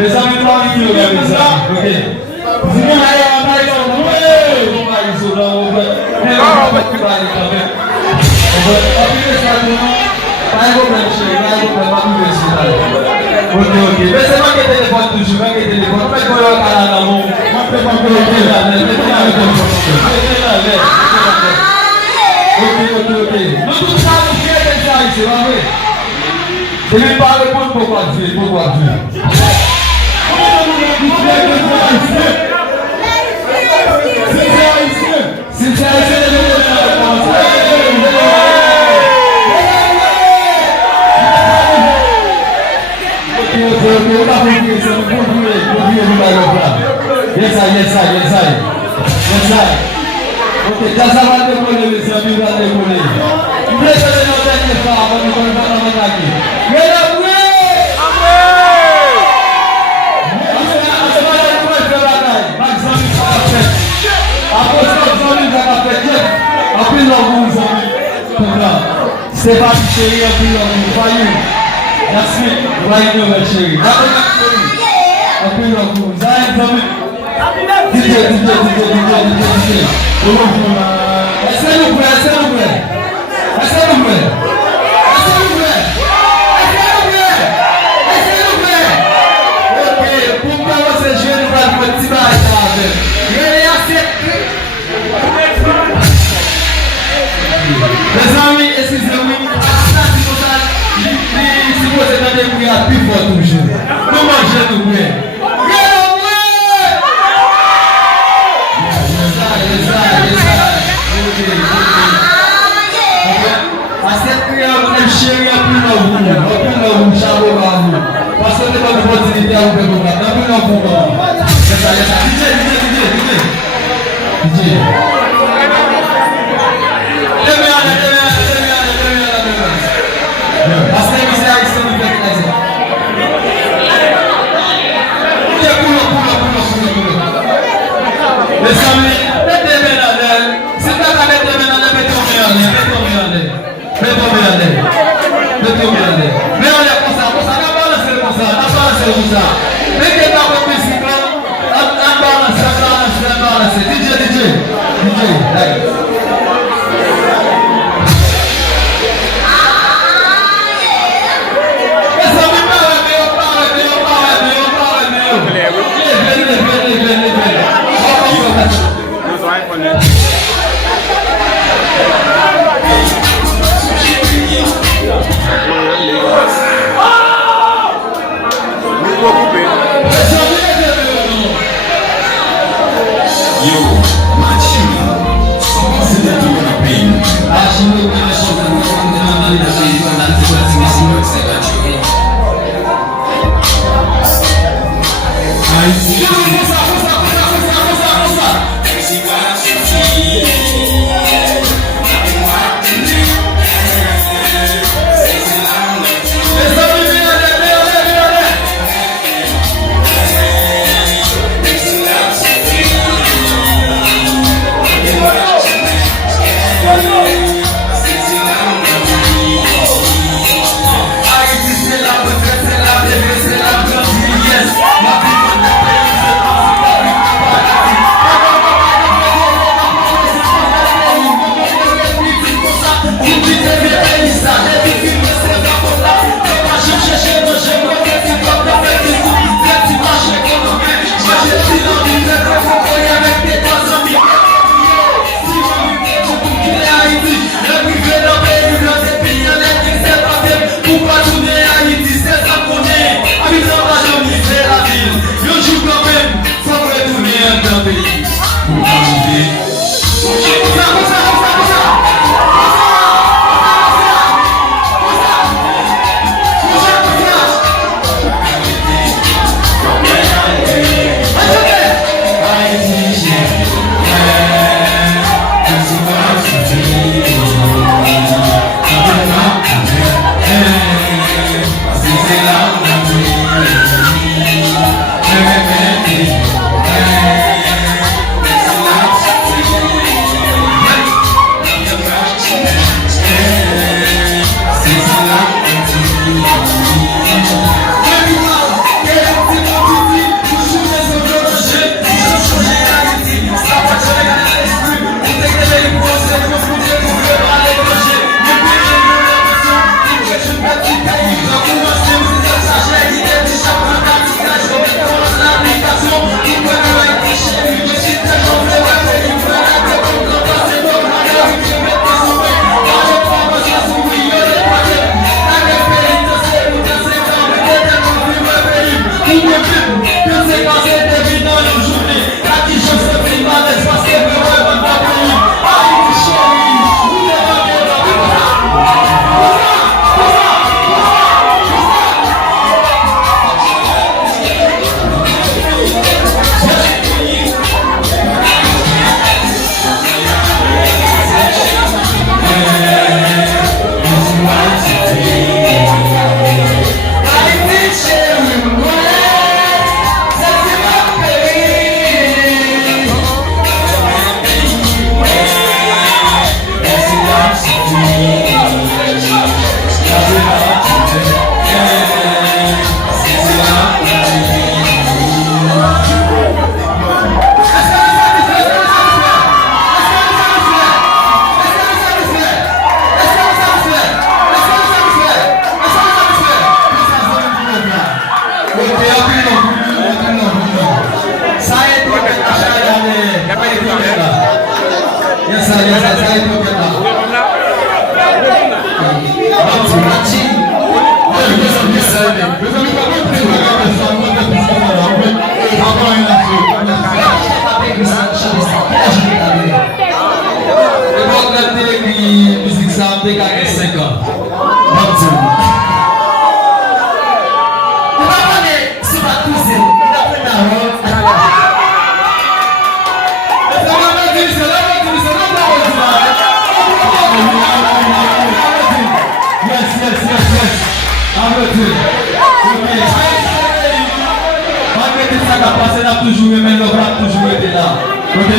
Les amis, pas ici, regardez ça. Ok. Vous allez en aller dans le monde. On va aller sur le monde. Mais on va aller quand même. On va appuyer ça demain. Pas de problème, chérie. Pas de problème. Pas de problème. Ok, ok. Mais c'est pas que téléphone toujours. Pas que téléphone. Pas que on va aller dans le monde. On peut pas que on va aller dans le monde. Ok. Nous tous ça, nous créons ça ici, c'est vrai. Je ne vais pas répondre pourquoi Dieu. Ok, ça va décoller, les amis, va décoller. Vous laissez nos derniers pas avant de nous faire la matinée. Mesdames, oui! C'est pas chérie, un peu l'envie, voyez. Merci, voyez notre chérie. Un peu l'envie, vous avez un peu. DJ. S'il vous plaît. Ok, pour commencer, je vais nous faire un petit bail avec. Les amis, excusez-moi, si vous êtes dans des prières, plus fort toujours. Nous mangeons nous prêts. À cette prière, vous êtes chéris à plus dans vous, chapeau à vous. Parce que c'est pas une opportunité à vous faire comme ça. Dans plus dans vous. C'est ça. DJ. Parce que c'est à ici nous fait plaisir. Les amis, mettez les mains en l'air. C'est pas qu'à mettre les mains en l'air, mettez les mains en l'air. Mais on est comme ça, on va balancer comme ça. Mettez ta bonne musique, on balance. DJ. m'avez gagné 5 ans. Ça a toujours aimé, on va toujours être là. Ok?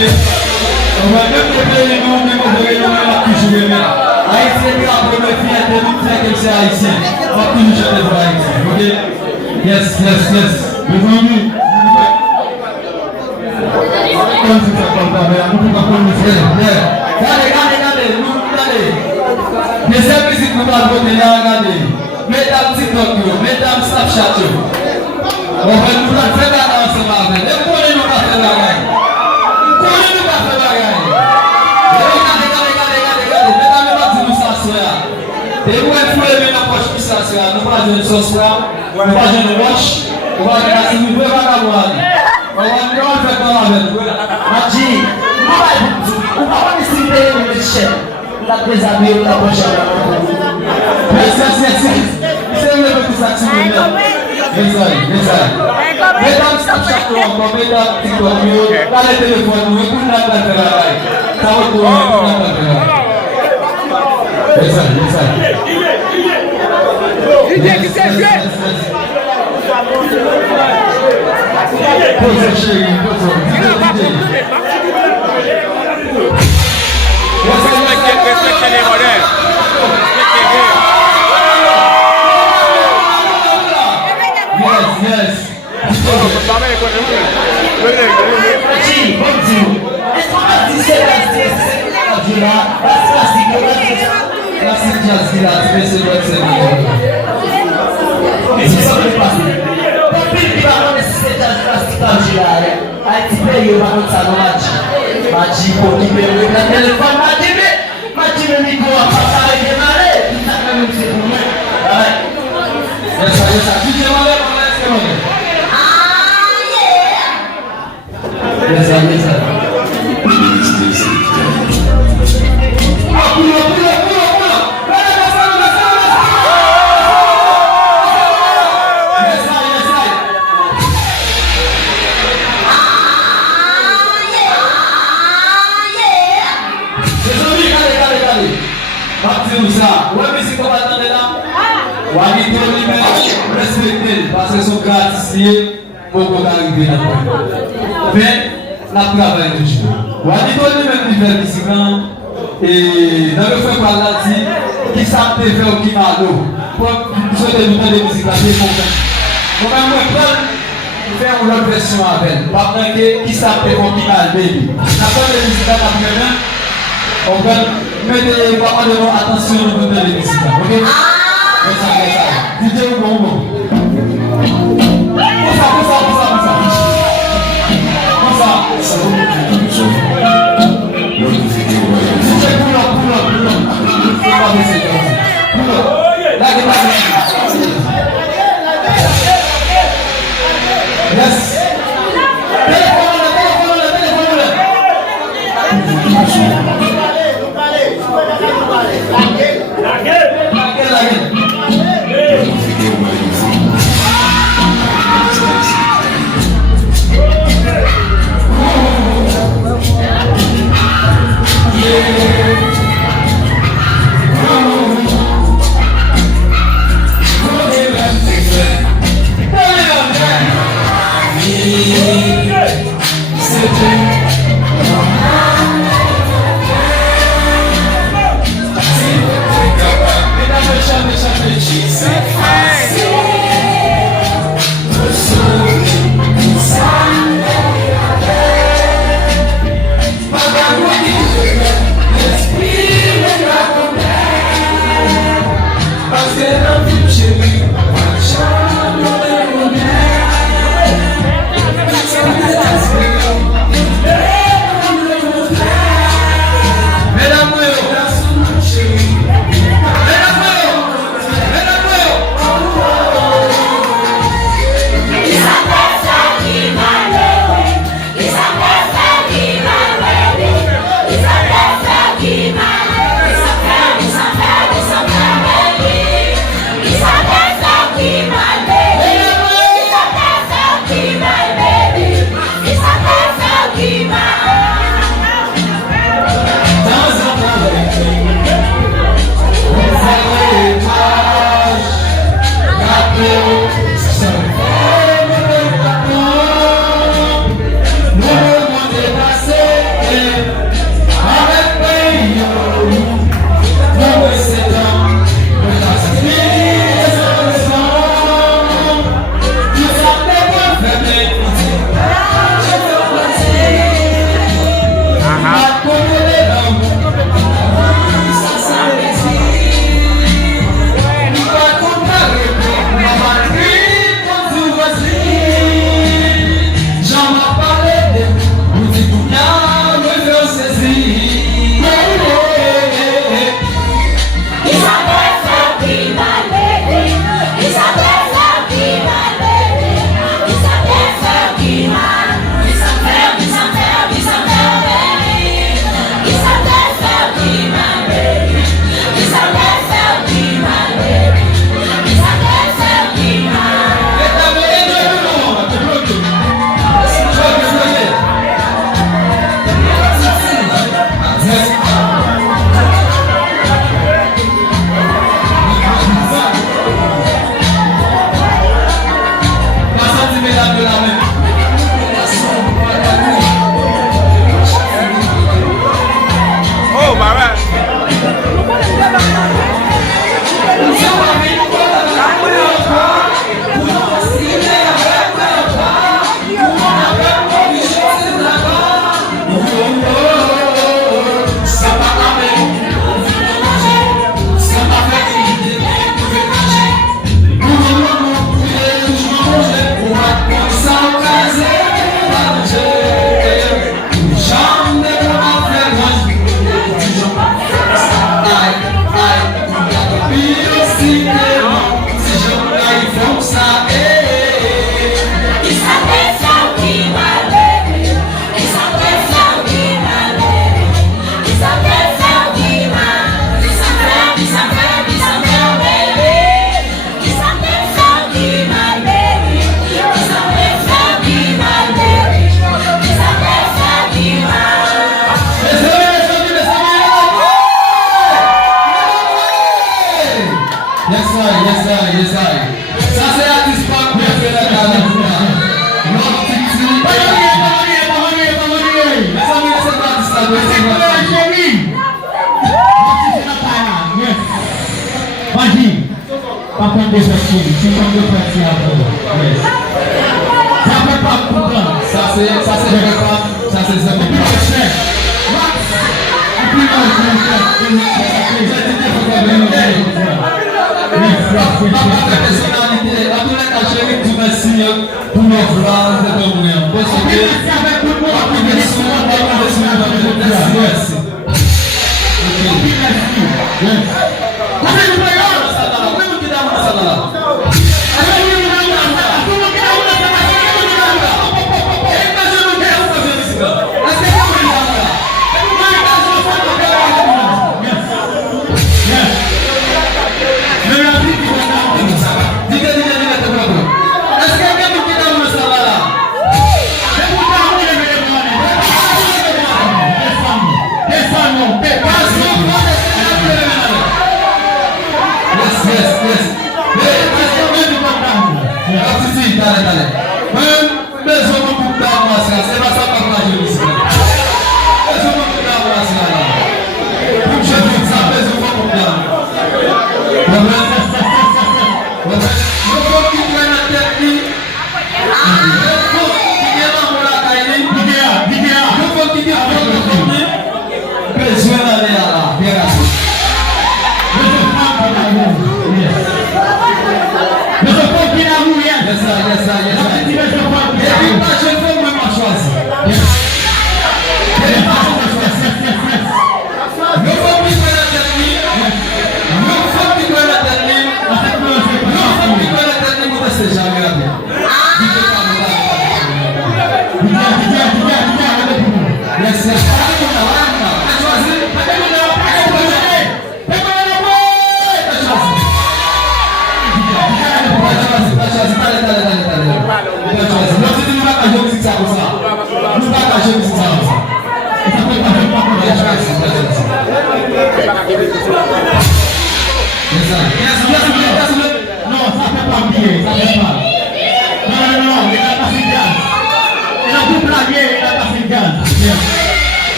On va même préparer nous, mais on va toujours aimer. Haïti est la première fierté, nous faisons comme c'est haïtien. On va toujours chanter pour Haïti. Ok? Yes, yes, yes. Bienvenue. Comme tu fais comme ta mère, nous pouvons pas nous faire. Regardez, nous regardez. Les seules musiques nous allons voter là, regardez. Mesdames TikTok, mesdames Snapchat. On va nous faire la danse ensemble. Et pour nous faire la bagaille. Regardez. Mesdames, nous s'asseoir. Et vous êtes fouillés dans la poche pour s'asseoir. Nous pas jouer une sauce là. Nous pas jouer une watch. On va regarder si nous pouvons pas l'avoir. On va faire dans la veine. Maji, on va pas distribuer le chef. La déshabiller la poche. Merci. C'est le petit saxophone. Mesdames, Snapchat, mesdames, TikTok, dans les téléphones, nous écoutons la travail. Ça va tourner dans la travail. Respectez les modèles. Yes. Est-ce qu'on a dit c'est la Clasik jazz qui l'a tué, c'est votre service. Qu'est-ce qui s'est passé? Depuis qu'il va donner c'est jazz classique dans le gilet, Haïti paye au baron de sa match. Maji pour qui paye le téléphone, Maji le micro a pas ça avec les malais. Tout ça quand même c'est pour moi. Yes, sir. DJ Malé, Yes, sir. Parce que son gratis pour qu'on arrive là. Mais la travail toujours. Wadito lui-même il fait ici et dans le fait par là dit qui savent faire au qui malo pour souhaiter nous donner des musiques là c'est bon. On va même faire une autre version avec. Pas que qui savent faire au qui mal baby. La fin de musique là après on va mettre pas de attention nous donner des musiques là. OK? Ça. DJ bon.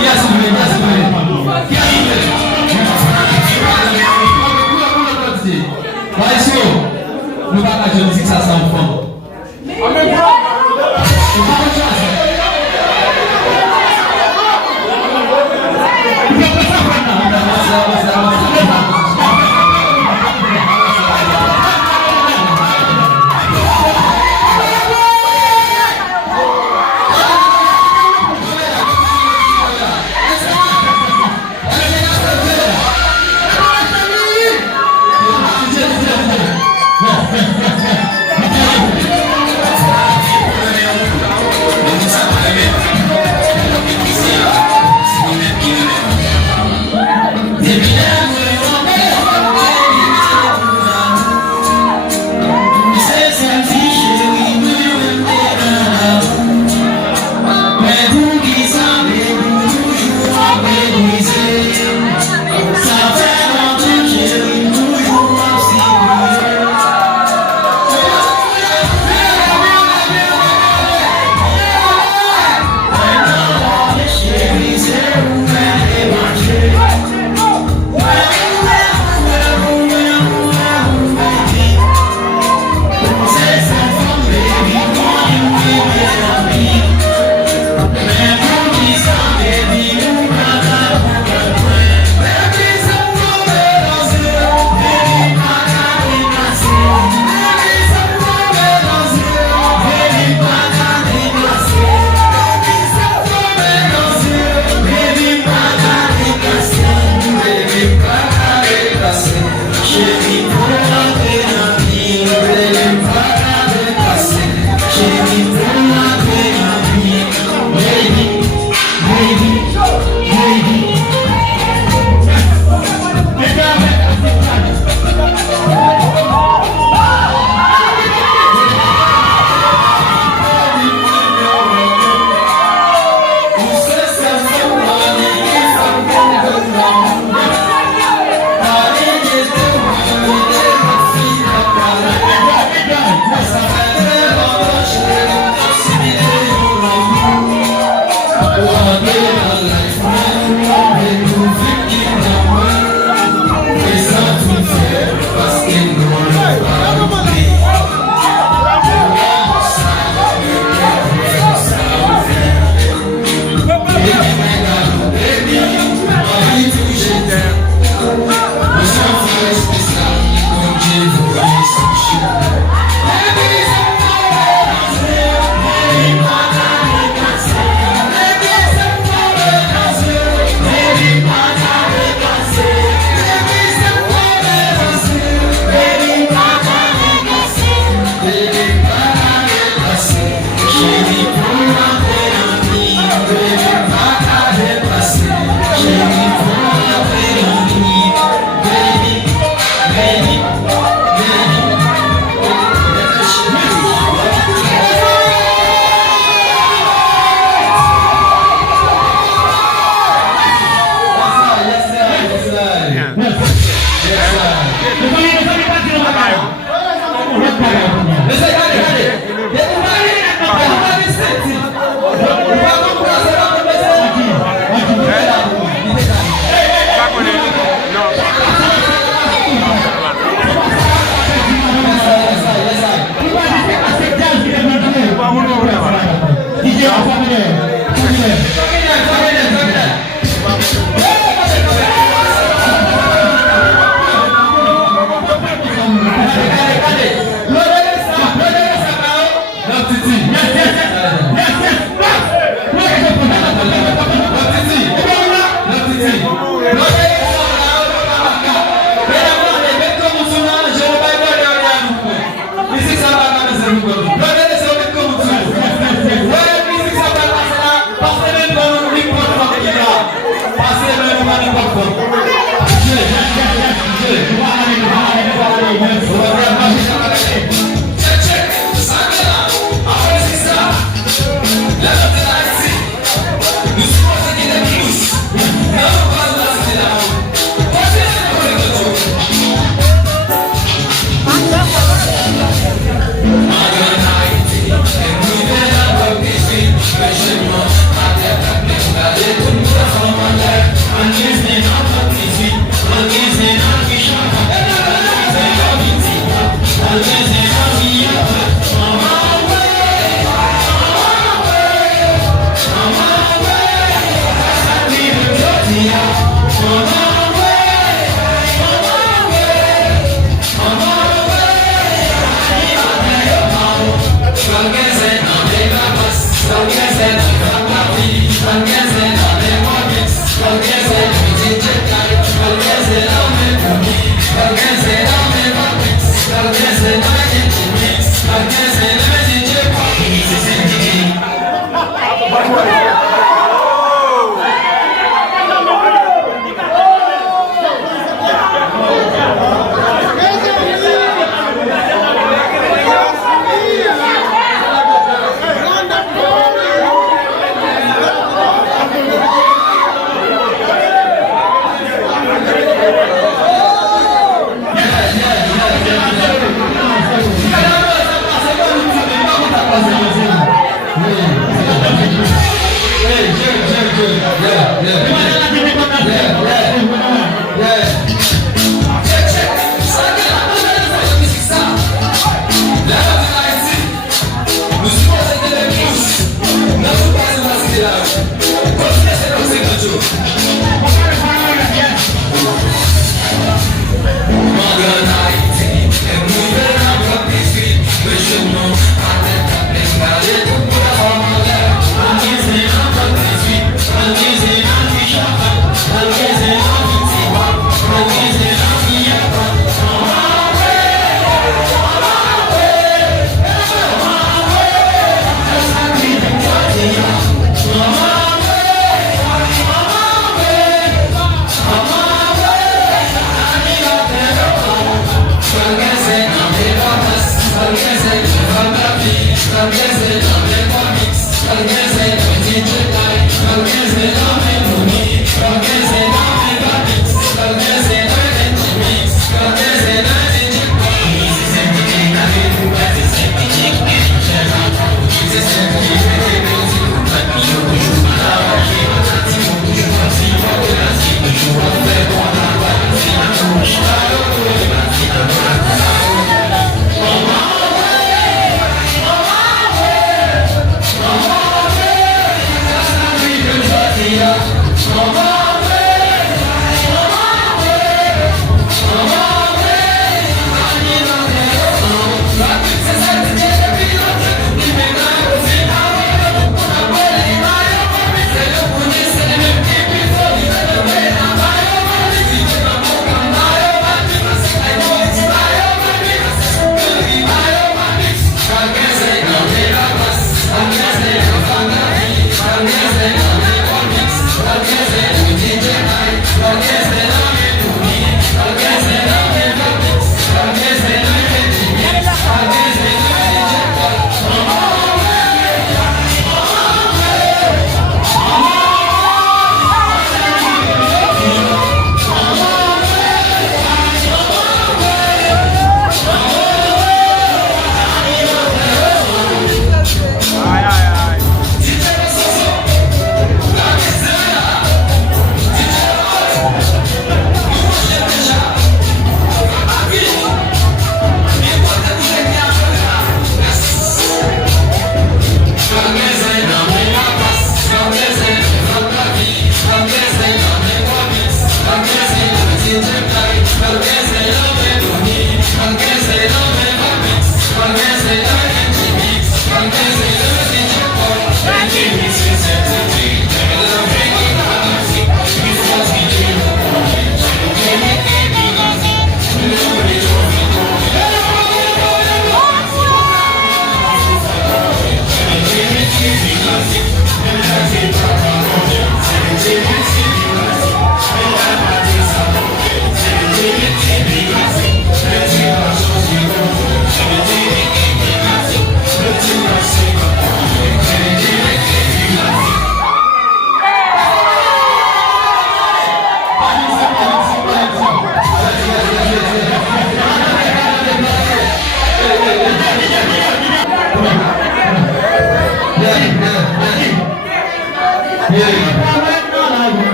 Yes,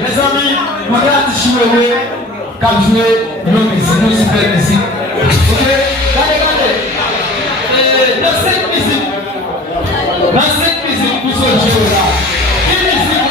Mes amis, on va jouer, comme jouer, nous super musique. Ok, regardez, dans cette musique, nous sommes joués là. Une musique,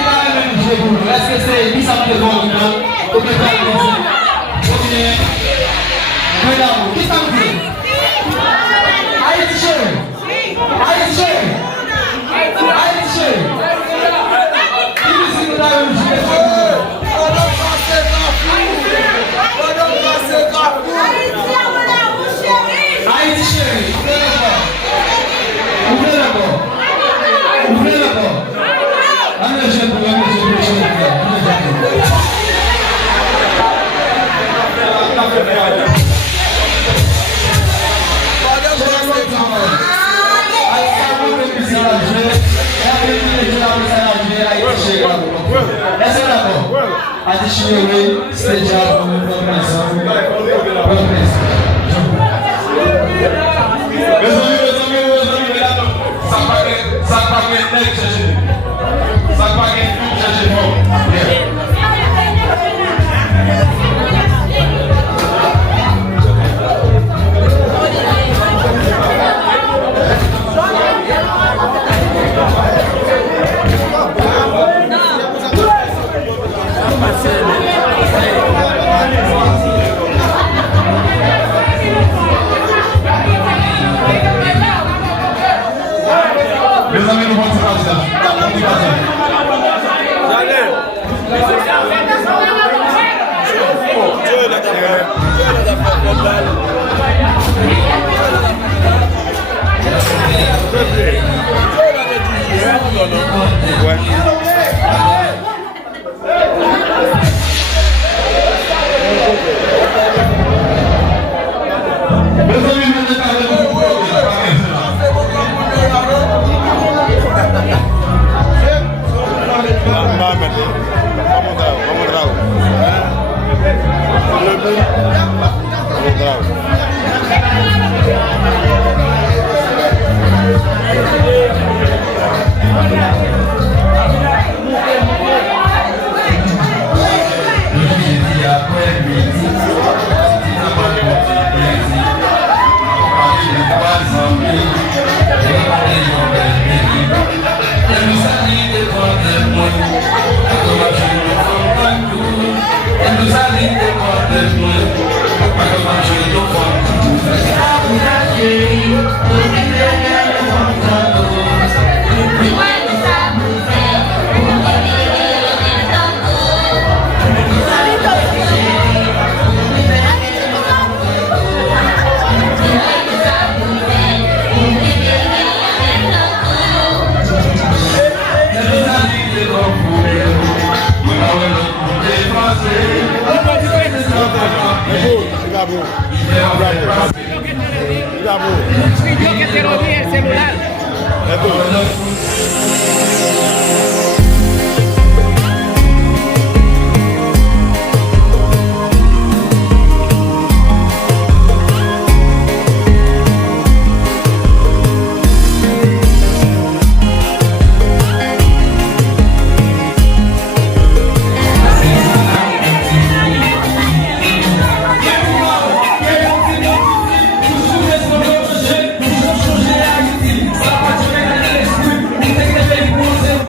Yo que te lo di el celular.